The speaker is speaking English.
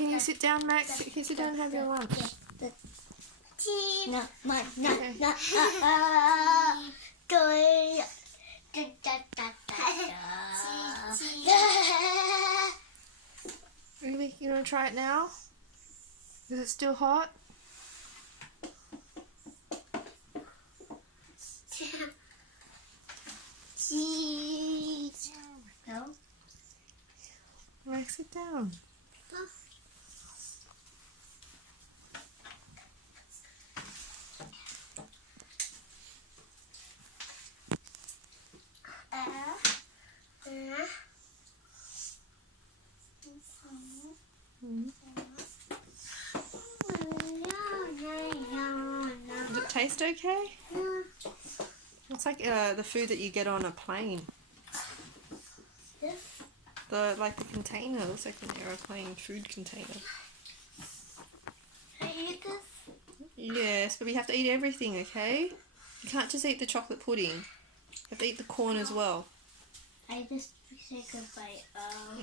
Can you sit down, Max? Can you sit down and have your lunch? No, mine, no, Okay. no, Really? You want to try it now? Is it still hot? No. Max, sit down. Does it taste okay? It's like the food that you get on a plane. The container looks like an aeroplane food container. Yes, but we have to eat everything, okay? You can't just eat the chocolate pudding. You have to eat the corn as well. I just take a bite of.